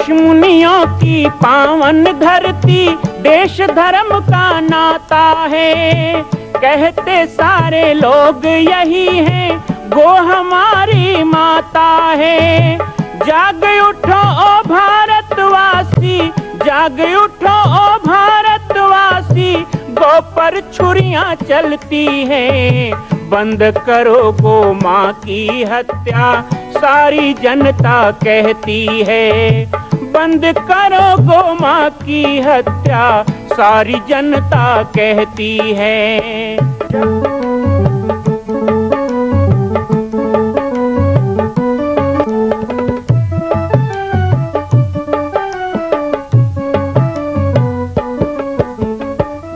ऋषि मुनियों की पावन धरती, देश धर्म का नाता है। कहते सारे लोग यही हैं, गो हमारी माता है। जाग उठो ओ भारतवासी, जाग उठो ओ भारतवासी, गो पर छुरियां चलती हैं। बंद करो गो माँ की हत्या, सारी जनता कहती है। बंद करो गो माँ की हत्या, सारी जनता कहती है।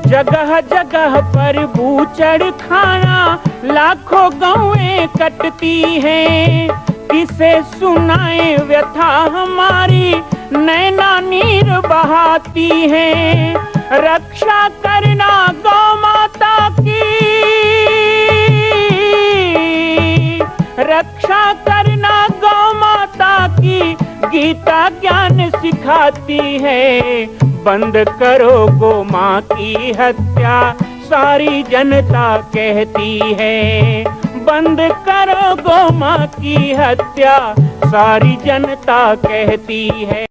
जगह जगह पर बूचड़ खाना, लाखों गौएं कटती हैं। किसे सुनाए व्यथा हमारी, नैना नीर बहाती हैं। रक्षा करना गौ माता की, रक्षा करना गौ माता की, गीता ज्ञान सिखाती है। बंद करो गो माँ की हत्या, सारी जनता कहती है। बंद करो गो माँ की हत्या, सारी जनता कहती है।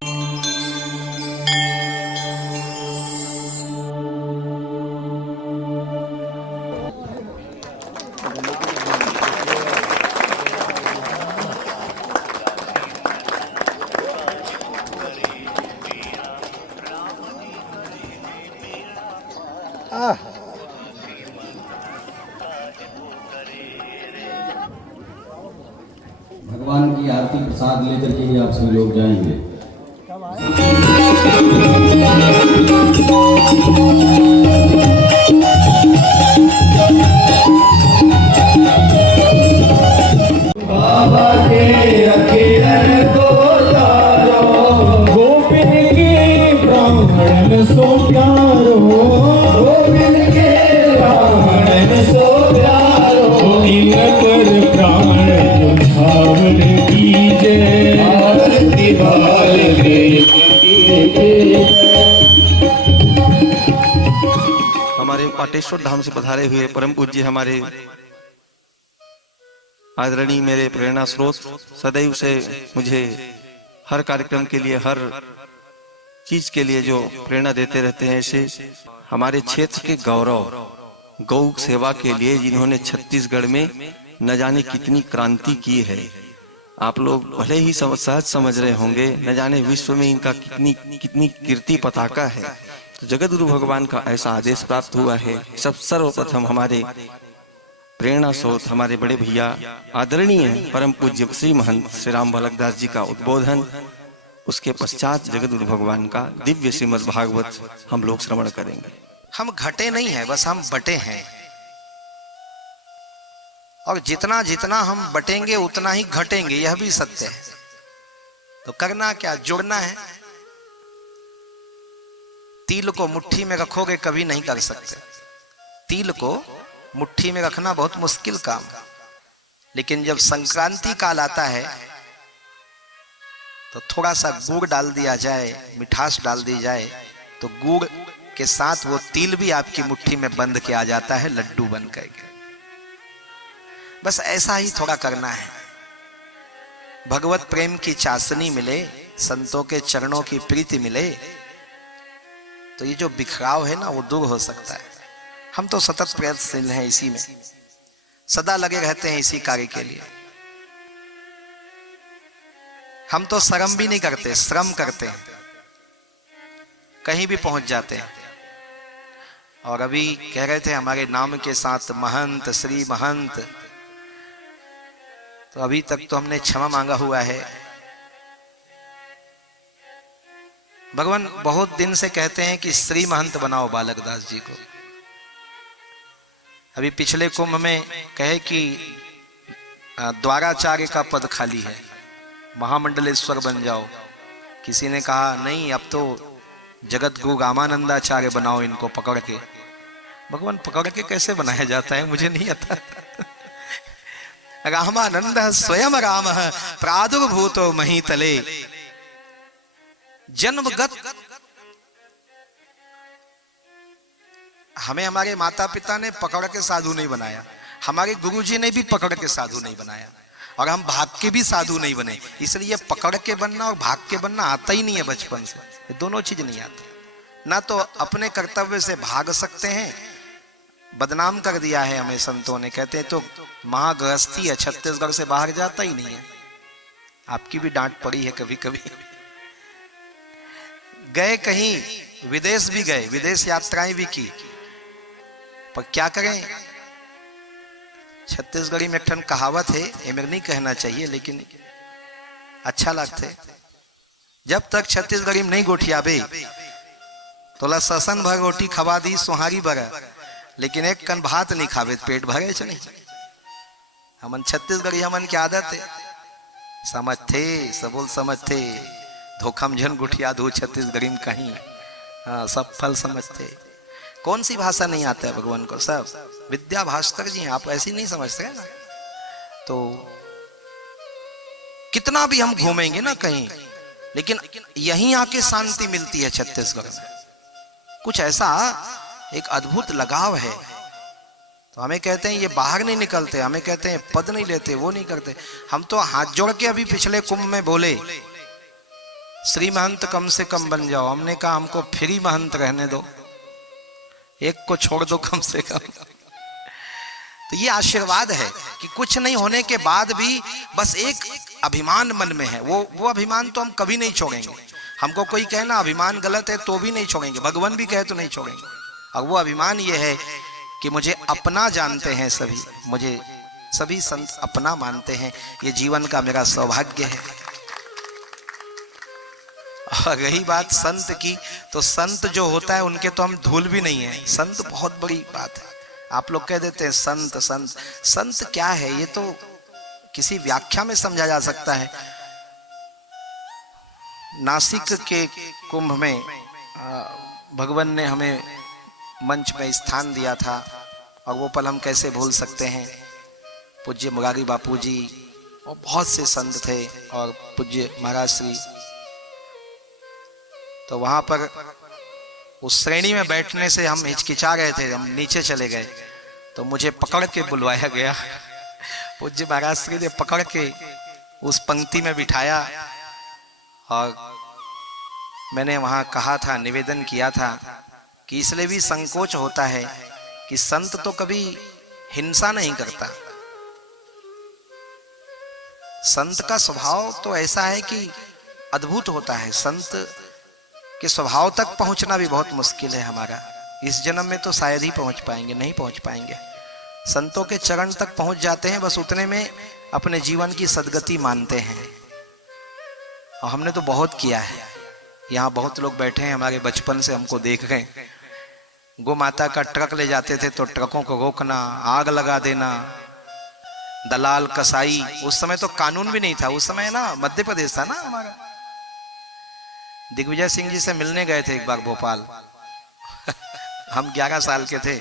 भगवान की आरती प्रसाद लेकर के ही आप सभी लोग जाएंगे। बाबा के अखिलन को तारो, गोपिन के ब्राह्मण सो प्यारो, गोपिन के ब्राह्मण सो प्यारो, इन पर प्राण भावन कीजे, आरती बाल हमारे पाटेश्वर धाम से पधारे हुए परम पूज्य हमारे आदरणीय मेरे प्रेरणा स्रोत, सदैव से मुझे हर कार्यक्रम के लिए, हर चीज के लिए जो प्रेरणा देते रहते हैं, ऐसे हमारे क्षेत्र के गौरव गौ सेवा के लिए जिन्होंने छत्तीसगढ़ में न जाने कितनी क्रांति की है। आप लोग भले ही सहज समझ रहे होंगे, न जाने विश्व में इनका कितनी कीर्ति पताका है। तो जगत गुरु भगवान का ऐसा आदेश प्राप्त हुआ है। सब सर्वप्रथम हमारे प्रेरणा स्रोत हमारे बड़े भैया आदरणीय परम पूज्य श्री महंत श्री राम बालकदास जी का उद्बोधन, उसके पश्चात जगत गुरु भगवान का दिव्य श्रीमद् भागवत हम लोग श्रवण करेंगे। हम घटे नहीं है, बस हम बटे हैं। और जितना जितना हम बटेंगे उतना ही घटेंगे, यह भी सत्य है। तो करना क्या, जुड़ना है। तिल को मुट्ठी में रखोगे कभी नहीं कर सकते। तिल को मुट्ठी में रखना बहुत मुश्किल काम, लेकिन जब संक्रांति काल आता है तो थोड़ा सा गुड़ डाल दिया जाए, मिठास डाल दी जाए, तो गुड़ के साथ वो तिल भी आपकी मुट्ठी में बंद के आ जाता है, लड्डू बन करके। बस ऐसा ही थोड़ा करना है। भगवत प्रेम की चाशनी मिले, संतों के चरणों की प्रीति मिले, तो ये जो बिखराव है ना, वो दूर हो सकता है। हम तो सतत प्रयत्नशील हैं, इसी में सदा लगे रहते हैं, इसी कार्य के लिए। हम तो शर्म भी नहीं करते, श्रम करते हैं, कहीं भी पहुंच जाते हैं। और अभी कह रहे थे हमारे नाम के साथ महंत, श्री महंत, तो अभी तक तो हमने क्षमा मांगा हुआ है। भगवान बहुत दिन से कहते हैं कि श्री महंत बनाओ बालकदास जी को। अभी पिछले कुंभ में कहे कि द्वाराचार्य का पद खाली है, महामंडलेश्वर बन जाओ। किसी ने कहा नहीं, अब तो जगत गुरु रामानंदाचार्य बनाओ इनको पकड़ के। भगवान पकड़ के कैसे बनाया जाता है मुझे नहीं आता। रामानंद स्वयं राम प्रादुर्भूतो महीतले। जन्मगत हमें हमारे माता पिता ने पकड़ के साधु नहीं बनाया, हमारे गुरुजी ने भी पकड़ के साधु नहीं बनाया, और हम भाग के भी साधु नहीं बने। इसलिए पकड़ के बनना और भाग के बनना आता ही नहीं है बचपन से, ये दोनों चीज नहीं आती। ना तो अपने कर्तव्य से भाग सकते हैं, बदनाम कर दिया है हमें संतों ने, कहते हैं तो महागृहस्थी है, छत्तीसगढ़ से बाहर जाता ही नहीं है। आपकी भी डांट पड़ी है कभी कभी। गए कहीं विदेश भी गए, विदेश यात्राएं भी की, पर क्या करें, छत्तीसगढ़ी में एक कहावत है, ये मेरे नहीं कहना चाहिए लेकिन अच्छा लगता है, जब तक छत्तीसगढ़ी में नहीं गोठियाबे तोला ससन भर रोटी खवा दी सुहारी भर, लेकिन एक कन भात नहीं खावे पेट भरे नहीं। हमन छत्तीसगढ़ी हमन की आदत है, समझते सबोल समझते, धोखम झन गुठिया दो छत्तीसगढ़ी में कहीं, हाँ सब फल समझते। कौन सी भाषा नहीं आता है भगवान को, सब विद्या भास्कर जी हैं, आप ऐसी नहीं समझते ना। तो कितना भी हम घूमेंगे ना कहीं, लेकिन यहीं आके शांति मिलती है छत्तीसगढ़ में। कुछ ऐसा एक अद्भुत लगाव है। तो हमें कहते हैं ये बाहर नहीं निकलते, हमें कहते हैं पद नहीं लेते, वो नहीं करते। हम तो हाथ जोड़ के अभी पिछले कुंभ में बोले श्री महंत कम से कम बन जाओ, हमने कहा हमको फ्री महंत रहने दो, एक को छोड़ दो कम से कम। तो ये आशीर्वाद है कि कुछ नहीं होने के बाद भी बस एक अभिमान मन में है, वो अभिमान तो हम कभी नहीं छोड़ेंगे। हमको कोई कहे ना अभिमान गलत है तो भी नहीं छोड़ेंगे, भगवान भी कहे तो नहीं छोड़ेंगे। और वो अभिमान ये है कि मुझे अपना जानते हैं सभी, मुझे सभी संत अपना मानते हैं, ये जीवन का मेरा सौभाग्य है। और रही बात संत की, तो संत जो होता है उनके तो हम धूल भी नहीं है। संत बहुत बड़ी बात है। आप लोग कह देते हैं संत संत, संत क्या है ये तो किसी व्याख्या में समझा जा सकता है। नासिक के कुंभ में भगवान ने हमें मंच में स्थान दिया था, और वो पल हम कैसे भूल सकते हैं। पूज्य मुरारी बापू जी और बहुत से संत थे, और पूज्य महाराज श्री, तो वहां पर उस श्रेणी में बैठने से हम हिचकिचा गए थे, हम नीचे चले गए, तो मुझे पकड़ के बुलवाया गया। पूज्य महाराज श्री ने पकड़ के उस पंक्ति में बिठाया, और मैंने वहां कहा था, निवेदन किया था कि इसलिए भी संकोच होता है कि संत तो कभी हिंसा नहीं करता। संत का स्वभाव तो ऐसा है कि अद्भुत होता है। संत के स्वभाव तक पहुंचना भी बहुत मुश्किल है हमारा। इस जन्म में तो शायद ही पहुंच पाएंगे, नहीं पहुंच पाएंगे। संतों के चरण तक पहुंच जाते हैं, बस उतने में अपने जीवन की सदगति मानते हैं। और हमने तो बहुत किया है। यहाँ बहुत लोग बैठे हैं, हमारे बचपन से हमको देख रहे हैं। गौ माता का ट्रक ले जाते थे तो ट्रकों को रोकना, आग लगा देना, दलाल कसाई। उस समय तो कानून भी नहीं था, उस समय ना मध्य प्रदेश था ना हमारा। दिग्विजय सिंह जी से मिलने गए थे एक बार भोपाल। हम 11 साल के थे,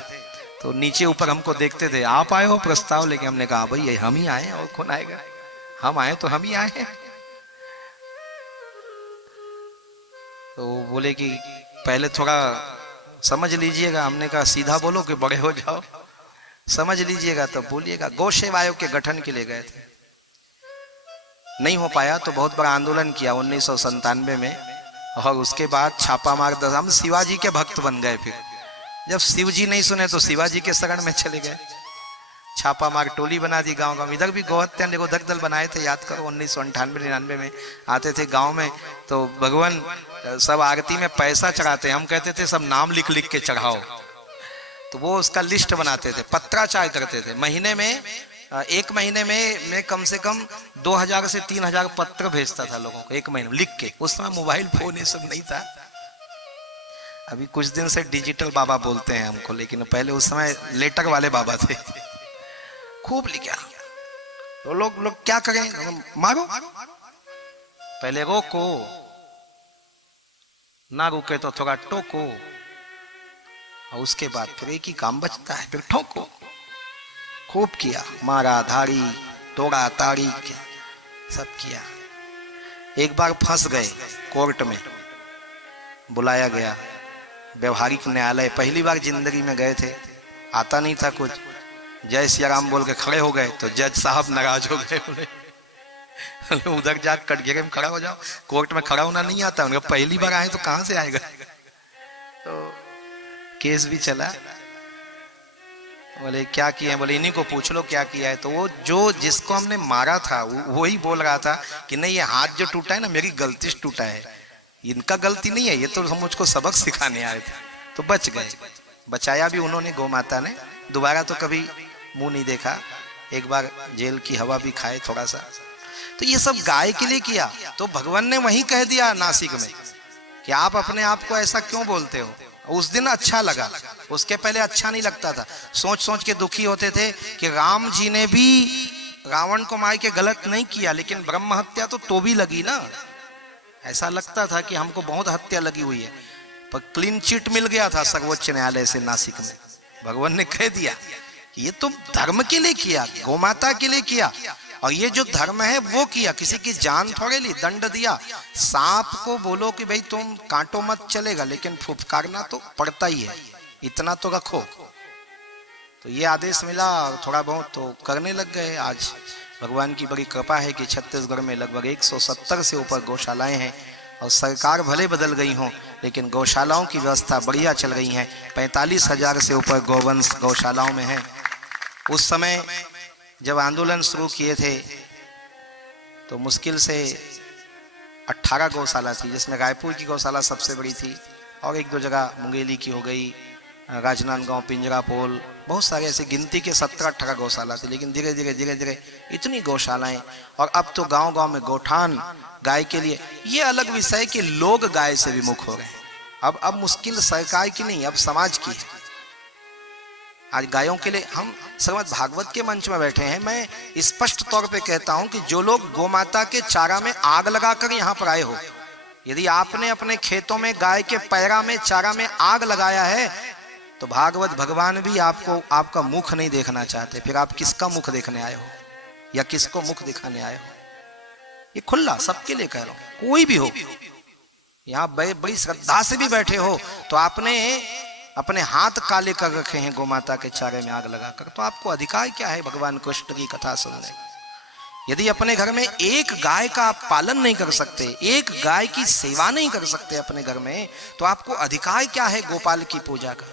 तो नीचे ऊपर हमको देखते थे, आप आए हो प्रस्ताव लेके। हमने कहा भाई ये हम ही आए हैं, और कौन आएगा, हम आए तो हम ही आए हैं। तो बोले कि पहले थोड़ा समझ लीजिएगा। हमने कहा सीधा बोलो कि बड़े हो जाओ, समझ लीजिएगा तब बोलिएगा। गौ सेवा आयोग के गठन के लिए गए थे, नहीं हो पाया तो बहुत बड़ा आंदोलन किया 1997 में, और उसके बाद छापा मार दस। हम शिवाजी के भक्त बन गए। फिर जब शिवजी नहीं सुने तो शिवाजी के शरण में चले गए। छापा मार टोली बना दी गांव गांव। इधर भी गौहत्या निरोधक दल बनाए थे, याद करो 1998-99 में आते थे गांव में। तो भगवान सब आरती में पैसा चढ़ाते, हम कहते थे सब नाम लिख लिख के चढ़ाओ। तो वो उसका लिस्ट बनाते थे, पत्राचार करते थे। महीने में, एक महीने में मैं कम से कम 2000 से 3000 पत्र भेजता था लोगों को, एक महीने में लिख के। उस समय मोबाइल फोन ये सब नहीं था। अभी कुछ दिन से डिजिटल बाबा बोलते हैं हमको, लेकिन पहले उस समय लेटर वाले बाबा थे। खूब लिखा। तो लोग क्या करें, मारो, पहले रोको, ना रुके तो थोड़ा टोको, और उसके बाद फिर एक ही काम बचता है, फिर ठोको। खूब किया, मारा धाड़ी, तोड़ा ताड़ी, सब किया। एक बार फंस गए कोर्ट में, बुलाया गया व्यवहारिक न्यायालय, पहली बार जिंदगी में गए थे, आता नहीं था कुछ, जय सिया राम बोल के खड़े हो गए तो जज साहब नाराज हो गए, बोले उधर जा कटघरे में खड़ा हो जाओ, कोर्ट में खड़ा होना नहीं आता। उनका पहली बार आए तो कहां से आएगा। तो केस भी चला, बोले क्या किया है, बोले इन्हीं को पूछ लो क्या किया है। तो वो जो जिसको हमने मारा था वो ही बोल रहा था कि नहीं ये हाथ जो टूटा है ना मेरी गलती से टूटा है, इनका गलती नहीं है, ये तो हम मुझको सबक सिखाने आए थे। तो बच गए, बचाया भी उन्होंने, गौ माता ने। दोबारा तो कभी मुंह नहीं देखा, एक बार जेल की हवा भी खाए थोड़ा सा। तो ये सब गाय के लिए किया। तो भगवान ने वही कह दिया नासिक में कि आप अपने आप को ऐसा क्यों बोलते हो। उस दिन अच्छा लगा, उसके पहले अच्छा नहीं लगता था। सोच सोच के दुखी होते थे कि राम जी ने भी रावण को मार के गलत नहीं किया, लेकिन ब्रह्म हत्या तो भी लगी ना। ऐसा लगता था कि हमको बहुत हत्या लगी हुई है, पर क्लीन चिट मिल गया था सर्वोच्च न्यायालय से नासिक में। भगवान ने कह दिया कि ये तुम धर्म के लिए किया, गोमाता के लिए किया, और ये जो धर्म है वो किया, किसी की जान थोड़े ली, दंड दिया। सांप को बोलो कि भाई तुम काटो मत चलेगा, लेकिन फुफकारना तो पड़ता ही है, इतना तो रखो। तो ये आदेश मिला और थोड़ा बहुत तो करने लग गए। आज भगवान की बड़ी कृपा है कि छत्तीसगढ़ में लगभग 170 से ऊपर गौशालाएं हैं, और सरकार भले बदल गई हो लेकिन गौशालाओं की व्यवस्था बढ़िया चल रही है। 45,000 से ऊपर गौवंश गौशालाओं में है। उस समय जब आंदोलन शुरू किए थे तो मुश्किल से 18 गौशाला थी, जिसमें रायपुर की गौशाला सबसे बड़ी थी, और एक दो जगह मुंगेली की हो गई, राजनांदगांव, पिंजरापोल, बहुत सारे ऐसे गिनती के 17-18 गौशाला थी। लेकिन धीरे धीरे इतनी गौशालाएं, और अब तो गांव गांव में गौठान गाय के लिए। ये अलग विषय कि लोग गाय से विमुख हो गए। अब मुश्किल सरकार की नहीं, अब समाज की है। आज गायों के लिए हम श्रीमद् भागवत के मंच में बैठे हैं। मैं स्पष्ट तौर पे कहता हूं कि जो लोग गोमाता के चारा में आग लगाकर यहां पर आए हो, यदि आपने अपने खेतों में गाय के पैरा में चारा में आग लगाया है तो भागवत भगवान भी आपको आपका मुख नहीं देखना चाहते। फिर आप किसका मुख देखने आए हो या किसको मुख दिखाने आए हो? ये खुला सबके लिए कह रहा हूं, कोई भी हो। यहां बड़ी श्रद्धा से भी बैठे हो तो आपने अपने हाथ काले कर रखे हैं गोमाता के चारे में आग लगाकर, तो आपको अधिकार क्या है भगवान कृष्ण की कथा सुनने? यदि अपने घर में एक गाय का आप पालन नहीं कर सकते, एक गाय की सेवा नहीं कर सकते अपने घर में, तो आपको अधिकार क्या है गोपाल की पूजा का?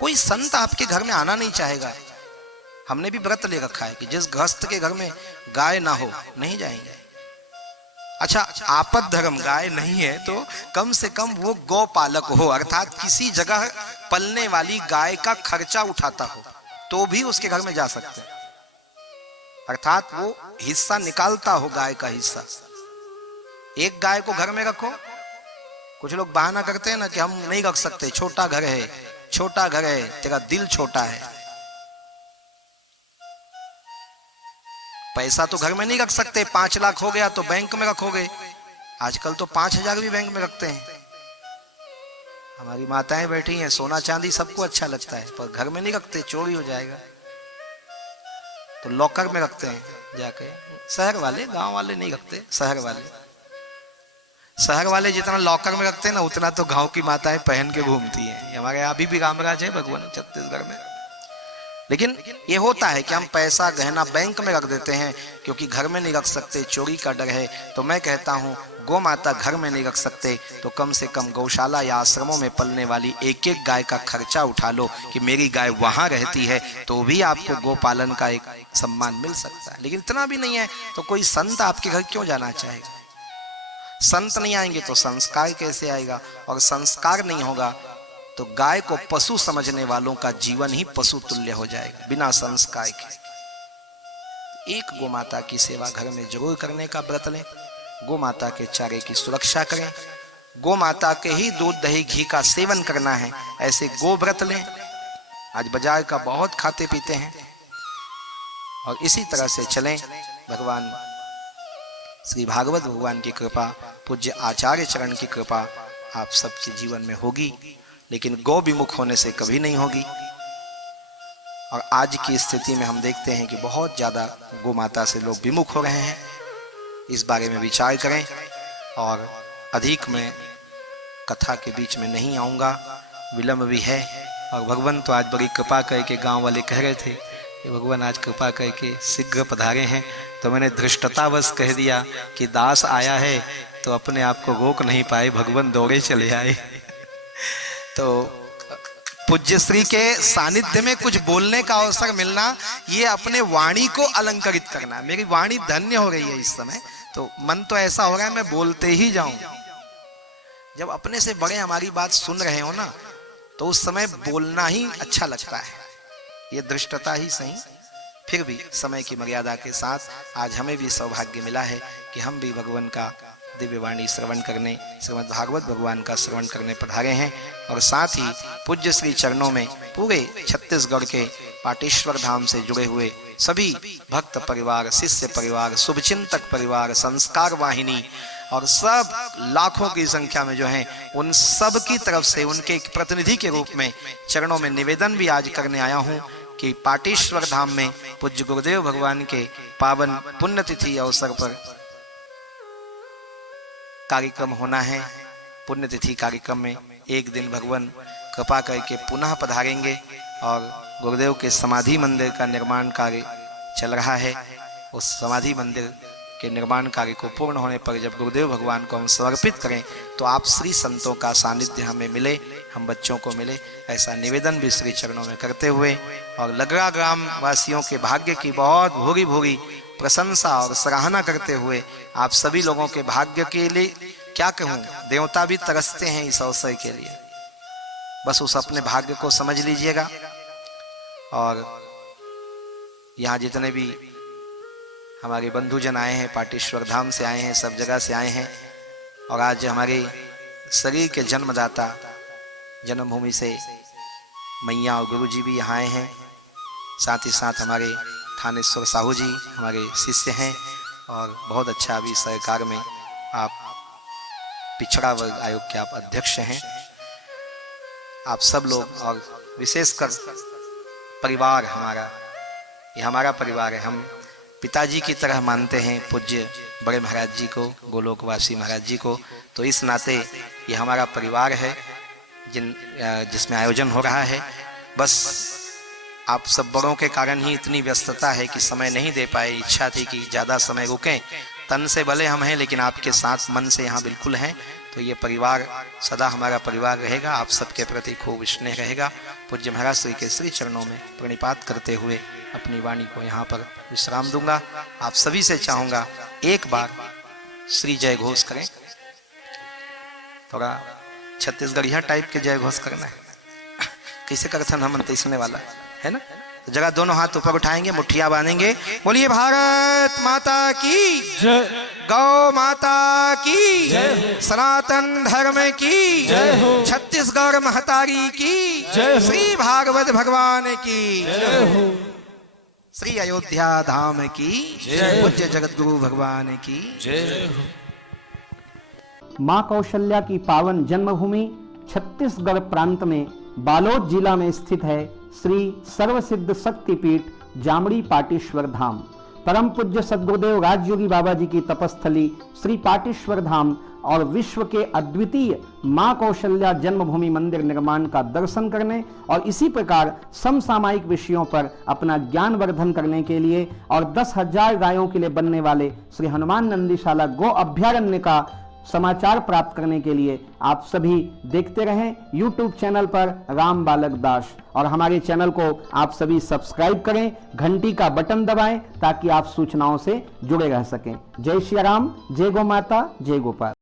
कोई संत आपके घर में आना नहीं चाहेगा। हमने भी व्रत ले रखा है कि जिस गृहस्थ के घर में गाय ना हो नहीं जाएंगे। अच्छा, आपद धर्म गाय नहीं है तो कम से कम वो गौपालक हो, अर्थात किसी जगह पलने वाली गाय का खर्चा उठाता हो तो भी उसके घर में जा सकते हैं, अर्थात वो हिस्सा निकालता हो गाय का हिस्सा। एक गाय को घर में रखो। कुछ लोग बहाना करते हैं ना कि हम नहीं रख सकते, छोटा घर है, छोटा घर है, तेरा दिल छोटा है। पैसा तो घर में नहीं रख सकते, 5 लाख हो गया तो बैंक में रखोगे। आजकल तो 5,000 भी बैंक में रखते हैं। हमारी माताएं बैठी हैं, सोना चांदी सबको अच्छा लगता है, पर घर में नहीं रखते, चोरी हो जाएगा तो लॉकर में रखते हैं जाके। शहर वाले, गांव वाले नहीं रखते। शहर वाले जितना लॉकर में रखते हैं ना, उतना तो गांव की माताएं पहन के घूमती हैं। हमारे यहाँ अभी भी रामराज है भगवान छत्तीसगढ़ में। लेकिन ये होता है कि हम पैसा गहना बैंक में रख देते हैं क्योंकि घर में नहीं रख सकते, चोरी का डर है। तो मैं कहता हूँ गौ माता घर में नहीं रख सकते तो कम से कम गौशाला या आश्रमों में पलने वाली एक एक गाय का खर्चा उठा लो कि मेरी गाय वहां रहती है, तो भी आपको गौ पालन का एक सम्मान मिल सकता है। लेकिन इतना भी नहीं है तो कोई संत आपके घर क्यों जाना चाहेगा? संत नहीं आएंगे तो संस्कार कैसे आएगा? और संस्कार नहीं होगा तो गाय को पशु समझने वालों का जीवन ही पशु तुल्य हो जाएगा बिना संस्कार के। एक गोमाता की सेवा घर में जरूर करने का व्रत लें। गोमाता के चारे की सुरक्षा करें। गोमाता के ही दूध दही घी का सेवन करना है, ऐसे गो व्रत लें। आज बाजार का बहुत खाते पीते हैं और इसी तरह से चलें। भगवान श्री भागवत भगवान की कृपा, पूज्य आचार्य चरण की कृपा आप सबके जीवन में होगी, लेकिन गौ विमुख होने से कभी नहीं होगी। और आज की स्थिति में हम देखते हैं कि बहुत ज्यादा गौ माता से लोग विमुख हो रहे हैं। इस बारे में विचार करें और अधिक में कथा के बीच में नहीं आऊँगा, विलम्ब भी है। और भगवान तो आज बड़ी कृपा करके, गांव वाले कह रहे थे कि भगवान आज कृपा करके शीघ्र पधारे हैं, तो मैंने धृष्टतावश कह दिया कि दास आया है, तो अपने आप को रोक नहीं पाए, भगवान दौड़े चले आए। तो पूज्य श्री के सानिध्य में कुछ बोलने का अवसर मिलना, ये अपने वाणी को अलंकृत करना। मेरी वाणी धन्य हो रही है इस समय, तो मन तो ऐसा हो रहा है मैं बोलते ही जाऊं। जब अपने से बड़े हमारी बात सुन रहे हो ना, तो उस समय बोलना ही अच्छा लगता है। ये दृष्टता ही सही, फिर भी समय की मर्यादा के साथ आज हमें भी सौभाग्य मिला है कि हम भी भगवान का दिव्य वाणी श्रवण करने, श्रीमद् भागवत भगवान का श्रवण करने पधारे हैं। और साथ ही पूज्य श्री चरणों में पूरे छत्तीसगढ़ के पाटेश्वर धाम से जुड़े हुए सभी भक्त परिवार, शिष्य परिवार, शुभचिंतक परिवार, संस्कार वाहिनी और सब लाखों की संख्या में जो हैं, उन सब की तरफ से उनके एक प्रतिनिधि के रूप में चरणों में निवेदन भी आज करने आया हूं कि पाटेश्वर धाम में पूज्य गुरुदेव भगवान के पावन पुण्यतिथि अवसर पर कार्यक्रम होना है। पुण्यतिथि कार्यक्रम में एक दिन भगवान कृपा करके पुनः पधारेंगे और गुरुदेव के समाधि मंदिर का निर्माण कार्य चल रहा है। उस समाधि मंदिर के निर्माण कार्य को पूर्ण होने पर जब गुरुदेव भगवान को हम समर्पित करें, तो आप श्री संतों का सानिध्य हमें मिले, हम बच्चों को मिले, ऐसा निवेदन भी श्री चरणों में करते हुए और लगरा ग्राम वासियों के भाग्य की बहुत भूरी भूरी प्रशंसा और सराहना करते हुए आप सभी लोगों के भाग्य के लिए क्या कहूँ, देवता भी तरसते हैं इस अवसर के लिए। बस उस अपने भाग्य को समझ लीजिएगा। और यहाँ जितने भी हमारे बंधुजन आए हैं, पाटेश्वर धाम से आए हैं, सब जगह से आए हैं, और आज हमारे शरीर के जन्मदाता जन्मभूमि से मैया और गुरु जी भी यहाँ आए हैं। साथ ही साथ हमारे थानेश्वर साहू जी हमारे शिष्य हैं और बहुत अच्छा अभी सरकार में आप पिछड़ा वर्ग आयोग के आप अध्यक्ष हैं। आप सब लोग और विशेषकर परिवार हमारा, ये हमारा परिवार है। हम पिताजी की तरह मानते हैं पूज्य बड़े महाराज जी को, गोलोकवासी महाराज जी को। तो इस नाते ये हमारा परिवार है जिसमें आयोजन हो रहा है। बस आप सब बड़ों के कारण ही इतनी व्यस्तता है कि समय नहीं दे पाए। इच्छा थी कि ज़्यादा समय रुकें, तन से भले हम हैं लेकिन आपके साथ मन से यहाँ बिल्कुल हैं। तो ये परिवार सदा हमारा परिवार रहेगा, आप सबके प्रति खूब स्नेह रहेगा। पूज्य महाराज श्री के श्री चरणों में प्रणिपात करते हुए अपनी वाणी को यहाँ पर विश्राम दूंगा। आप सभी से चाहूँगा एक बार श्री जय घोष करें। थोड़ा छत्तीसगढ़िया टाइप के जय घोष करना है। कैसे करते हैं हम सुनने वाला है ना। तो जगह दोनों हाथ ऊपर उठाएंगे, मुठ्ठियां बांधेंगे। बोलिए भारत माता की जय, गौ माता की जय, सनातन धर्म की जय हो, छत्तीसगढ़ महतारी की जय, श्री भागवत भगवान की जय हो, श्री अयोध्या धाम की जय, पूज्य जगत गुरु भगवान की जय हो। मां कौशल्या की पावन जन्मभूमि छत्तीसगढ़ प्रांत में बालोद जिला में स्थित है श्री सर्वसिद्ध शक्तिपीठ जामड़ी पाटेश्वर धाम। परम पूज्य सद्गुरुदेव राजयोगी बाबा जी की तपस्थली श्री पाटेश्वर धाम और विश्व के अद्वितीय मां कौशल्या जन्मभूमि मंदिर निर्माण का दर्शन करने और इसी प्रकार समसामयिक विषयों पर अपना ज्ञान वर्धन करने के लिए और 10,000 गायों के लिए बनने वाले श्री हनुमान नंदीशाला गो अभ्यारण्य का समाचार प्राप्त करने के लिए आप सभी देखते रहें YouTube चैनल पर राम बालक दास, और हमारे चैनल को आप सभी सब्सक्राइब करें, घंटी का बटन दबाएं ताकि आप सूचनाओं से जुड़े रह सकें। जय श्री राम, जय गौ माता, जय गोपाल।